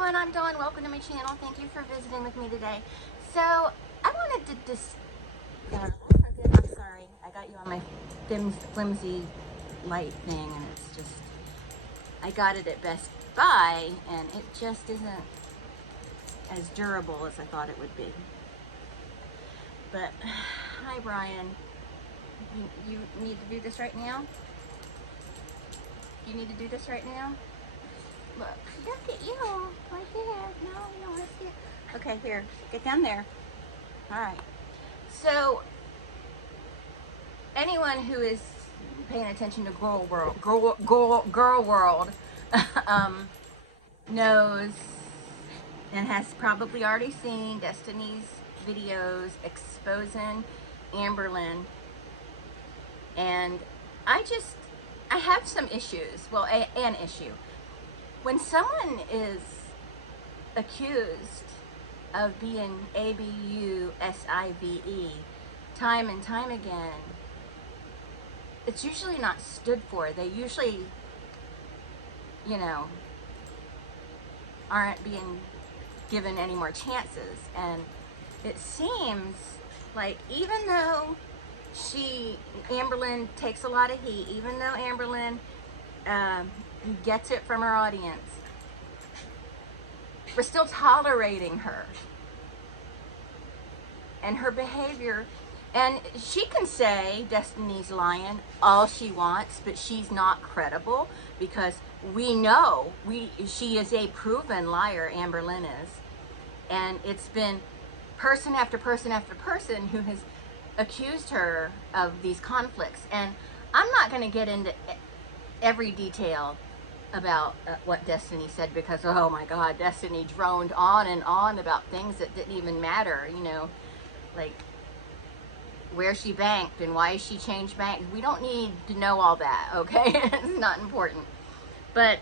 everyone, I'm Dawn. Welcome to my channel. Thank you for visiting with me today. So, I wanted to I'm sorry, I got you on my flimsy light thing, and it's just, I got it at Best Buy, and it just isn't as durable as I thought it would be. But, hi Brian, you need to do this right now? You need to do this right now? Look at you, right here. No, you don't want to see it. Okay, here, get down there. All right. So, anyone who is paying attention to girl world, knows and has probably already seen Destiny's videos exposing Amberlynn, and I have some issues. Well, an issue. When someone is accused of being ABUSIVE time and time again, it's usually not stood for. They usually, aren't being given any more chances. And it seems like even though Amberlynn takes a lot of heat, even though Amberlynn gets it from her audience, we're still tolerating her and her behavior. And she can say Destiny's lying all she wants, but she's not credible, because we know she is a proven liar. Amberlynn is, and it's been person after person after person who has accused her of these conflicts. And I'm not going to get into every detail about what Destiny said, because oh my God, Destiny droned on and on about things that didn't even matter, like where she banked and why she changed banks. We don't need to know all that, okay? It's not important. But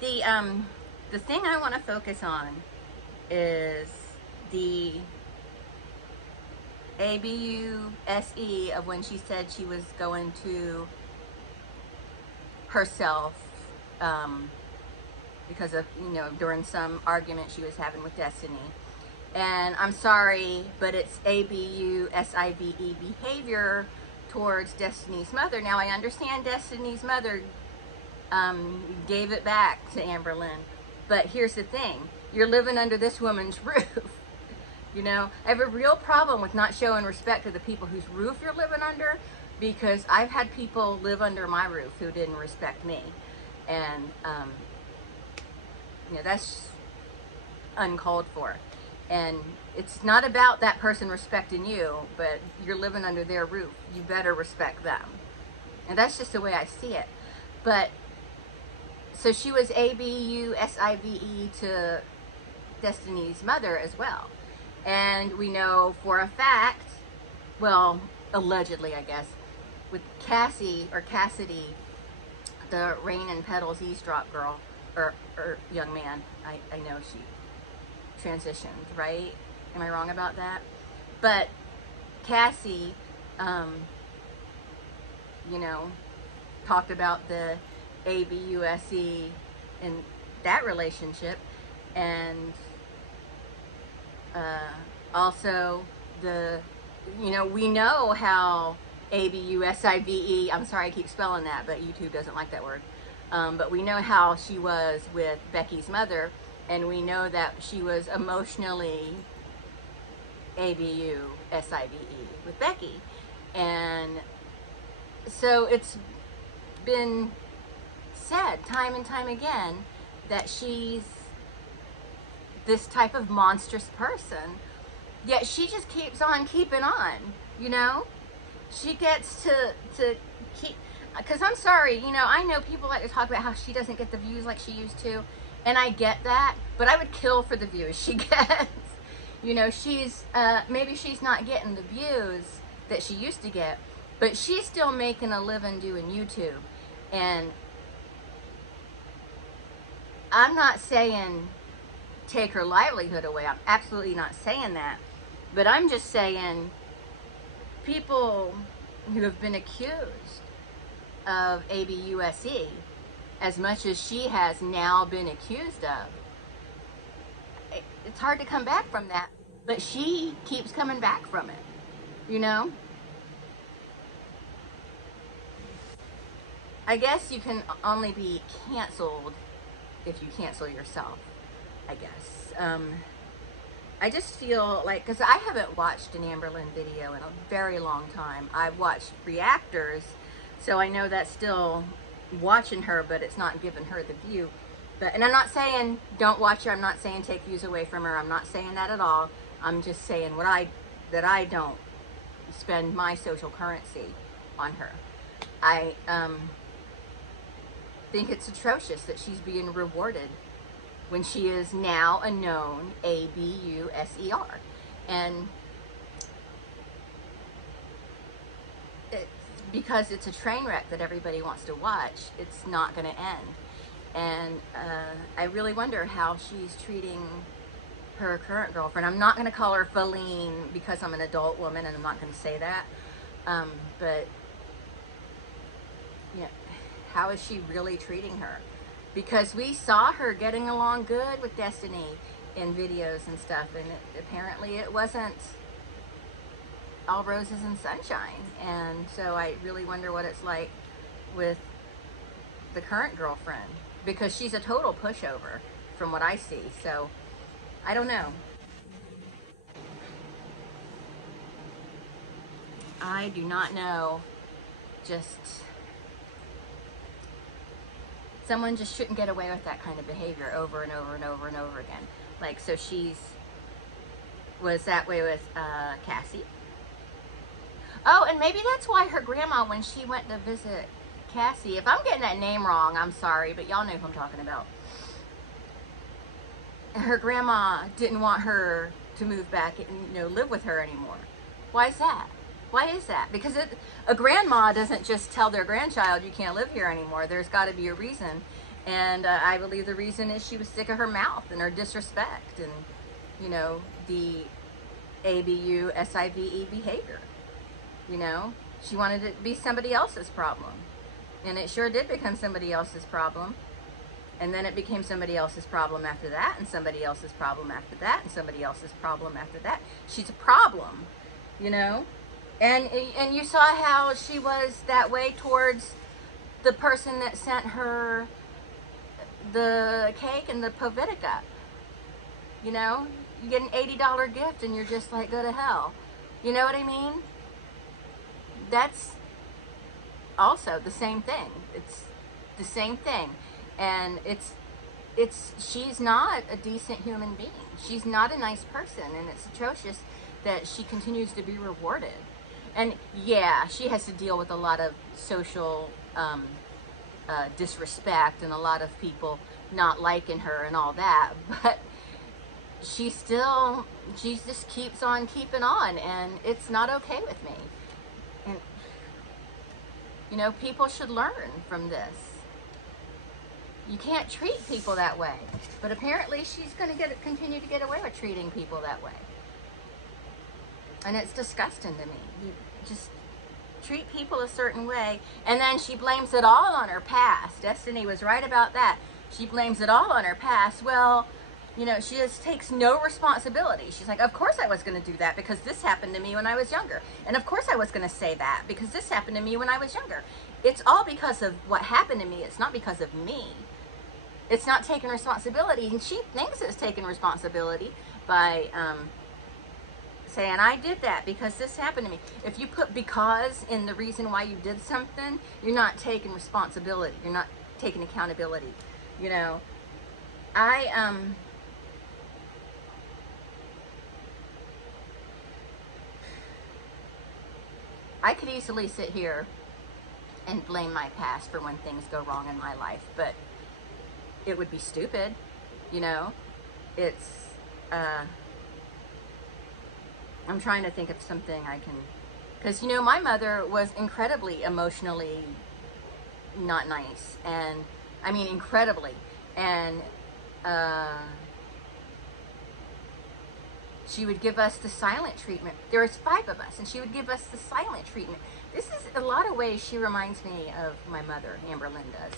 the thing I want to focus on is the ABUSE of when she said she was going to herself because of, during some argument she was having with Destiny. And I'm sorry, but it's ABUSIVE behavior towards Destiny's mother. Now, I understand Destiny's mother gave it back to Amberlynn, but here's the thing. You're living under this woman's roof. I have a real problem with not showing respect to the people whose roof you're living under, because I've had people live under my roof who didn't respect me. And, that's uncalled for. And it's not about that person respecting you, but you're living under their roof. You better respect them. And that's just the way I see it. But, so she was ABUSIVE to Destiny's mother as well. And we know for a fact, well, allegedly, I guess, with Cassidy, the Rain and Petals eavesdrop girl, or young man, I know she transitioned, right? Am I wrong about that? But Cassie, talked about the ABUSE in that relationship, and also we know how ABUSIVE, I'm sorry I keep spelling that, but YouTube doesn't like that word, but we know how she was with Becky's mother, and we know that she was emotionally ABUSIVE with Becky. And so it's been said time and time again that she's this type of monstrous person, yet she just keeps on keeping on, She gets to keep, because I'm sorry, I know people like to talk about how she doesn't get the views like she used to, and I get that, but I would kill for the views she gets. She's, maybe she's not getting the views that she used to get, but she's still making a living doing YouTube. And I'm not saying take her livelihood away. I'm absolutely not saying that. But I'm just saying people who have been accused of ABUSE as much as she has now been accused of. It's hard to come back from that, but she keeps coming back from it, you know? I guess you can only be canceled if you cancel yourself, I guess. I just feel like, because I haven't watched an Amberlynn video in a very long time. I've watched reactors, so I know that's still watching her, but it's not giving her the view. But, and I'm not saying don't watch her. I'm not saying take views away from her. I'm not saying that at all. I'm just saying that I don't spend my social currency on her. I think it's atrocious that she's being rewarded when she is now a known abuser. And it's because it's a train wreck that everybody wants to watch, it's not going to end. And I really wonder how she's treating her current girlfriend. I'm not going to call her Feline because I'm an adult woman, and I'm not going to say that. But yeah, how is she really treating her? Because we saw her getting along good with Destiny in videos and stuff, and apparently it wasn't all roses and sunshine. And so I really wonder what it's like with the current girlfriend, because she's a total pushover from what I see. So I don't know. I do not know. Just someone just shouldn't get away with that kind of behavior over and over and over and over again. Like, so was that way with Cassie. Oh, and maybe that's why her grandma, when she went to visit Cassie, if I'm getting that name wrong, I'm sorry, but y'all know who I'm talking about. Her grandma didn't want her to move back and live with her anymore. Why is that? Why is that? Because a grandma doesn't just tell their grandchild, you can't live here anymore. There's got to be a reason. And I believe the reason is she was sick of her mouth and her disrespect and, the ABUSIVE behavior. She wanted it to be somebody else's problem. And it sure did become somebody else's problem. And then it became somebody else's problem after that, and somebody else's problem after that, and somebody else's problem after that. She's a problem, And you saw how she was that way towards the person that sent her the cake and the Povitica. You get an $80 gift and you're just like, go to hell. You know what I mean? That's also the same thing. It's the same thing. And she's not a decent human being. She's not a nice person, and it's atrocious that she continues to be rewarded. And yeah, she has to deal with a lot of social disrespect and a lot of people not liking her and all that, but she just keeps on keeping on, and it's not okay with me. And people should learn from this. You can't treat people that way, but apparently she's going to continue to get away with treating people that way. And it's disgusting to me. You just treat people a certain way, and then she blames it all on her past. Destiny was right about that. She blames it all on her past. Well, she just takes no responsibility. She's like, of course I was going to do that because this happened to me when I was younger. And of course I was going to say that because this happened to me when I was younger. It's all because of what happened to me. It's not because of me. It's not taking responsibility. And she thinks it's taking responsibility by saying, I did that because this happened to me. If you put because in the reason why you did something, you're not taking responsibility. You're not taking accountability. I could easily sit here and blame my past for when things go wrong in my life, but it would be stupid, It's, I'm trying to think of something I can, because, my mother was incredibly emotionally not nice, and, I mean, incredibly, and, she would give us the silent treatment. There was 5 of us, and she would give us the silent treatment. This is a lot of ways she reminds me of my mother, Amberlynn does.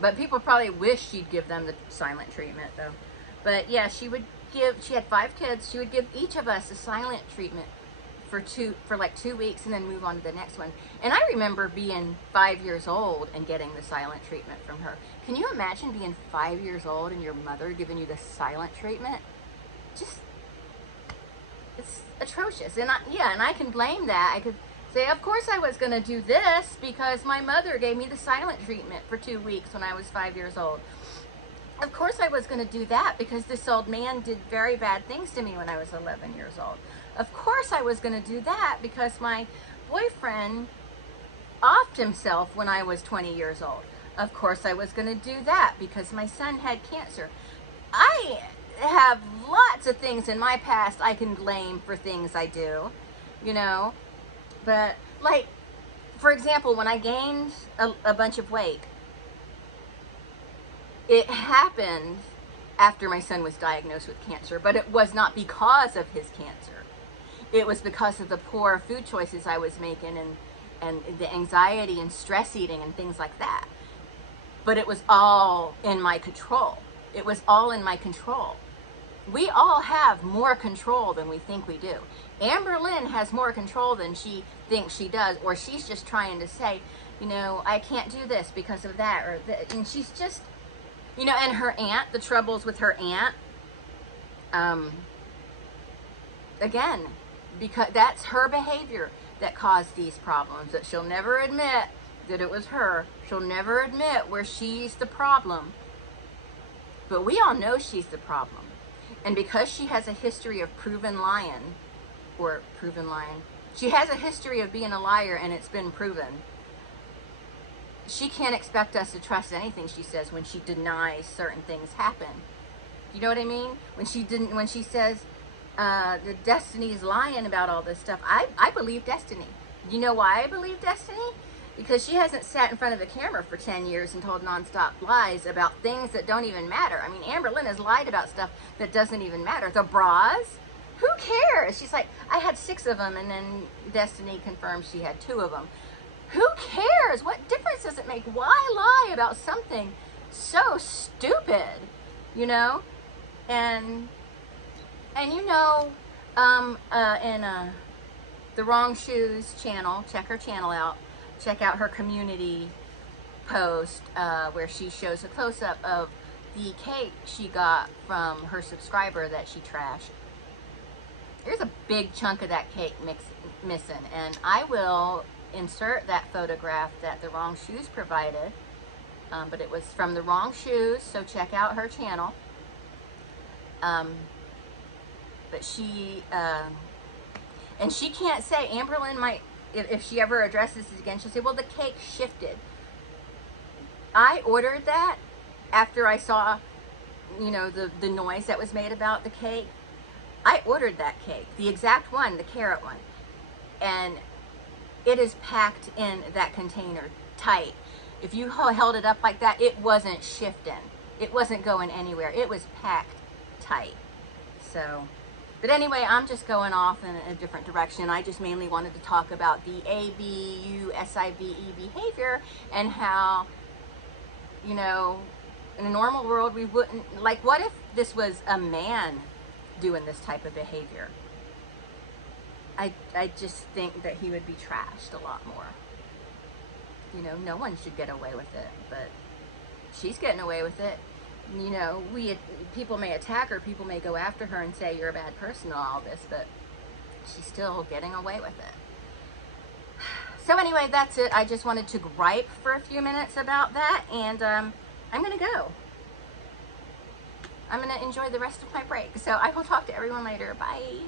But people probably wish she'd give them the silent treatment, though. But yeah, she had 5 kids. She would give each of us a silent treatment for like 2 weeks and then move on to the next one. And I remember being 5 years old and getting the silent treatment from her. Can you imagine being 5 years old and your mother giving you the silent treatment? It's atrocious. And I can blame that. I could say, of course I was going to do this because my mother gave me the silent treatment for 2 weeks when I was 5 years old. Of course I was going to do that because this old man did very bad things to me when I was 11 years old. Of course I was going to do that because my boyfriend offed himself when I was 20 years old. Of course I was going to do that because my son had cancer. I have lots of things in my past I can blame for things I do, you know. But, like, for example, when I gained a bunch of weight, it happened after my son was diagnosed with cancer, but it was not because of his cancer. It was because of the poor food choices I was making and the anxiety and stress eating and things like that. But it was all in my control. It was all in my control. We all have more control than we think we do. Amberlynn has more control than she thinks she does, or she's just trying to say, you know, I can't do this because of that, or and she's just, you know, and her aunt, the troubles with her aunt, again, because that's her behavior that caused these problems, that she'll never admit that it was her. She'll never admit where she's the problem. But we all know she's the problem. And because she has a history of she has a history of being a liar and it's been proven. She can't expect us to trust anything she says when she denies certain things happen. You know what I mean? When she says the Destiny's lying about all this stuff, I believe Destiny. You know why I believe Destiny? Because she hasn't sat in front of a camera for 10 years and told nonstop lies about things that don't even matter. I mean, Amberlynn has lied about stuff that doesn't even matter. The bras? Who cares? She's like, I had 6 of them, and then Destiny confirmed she had 2 of them. Who cares? What difference does it make? Why lie about something so stupid? You know? And you know, in the Wrong Shoes channel, check her channel out. Check out her community post where she shows a close-up of the cake she got from her subscriber that she trashed. There's a big chunk of that cake missing, and I will insert that photograph that the Wrong Shoes provided, but it was from the Wrong Shoes, so check out her channel. But she, and she can't say, Amberlynn might, if she ever addresses this again, she'll say, well, the cake shifted. I ordered that after I saw, you know, the noise that was made about the cake. I ordered that cake, the exact one, the carrot one. And it is packed in that container tight. If you held it up like that, it wasn't shifting. It wasn't going anywhere. It was packed tight. So... but anyway, I'm just going off in a different direction. I just mainly wanted to talk about the ABUSIVE behavior and how, you know, in a normal world we wouldn't, like, what if this was a man doing this type of behavior? I just think that he would be trashed a lot more. You know, no one should get away with it, but she's getting away with it. You know, people may attack her, people may go after her and say you're a bad person and all this, but she's still getting away with it. So anyway, that's it. I just wanted to gripe for a few minutes about that, and I'm going to go. I'm going to enjoy the rest of my break. So I will talk to everyone later. Bye.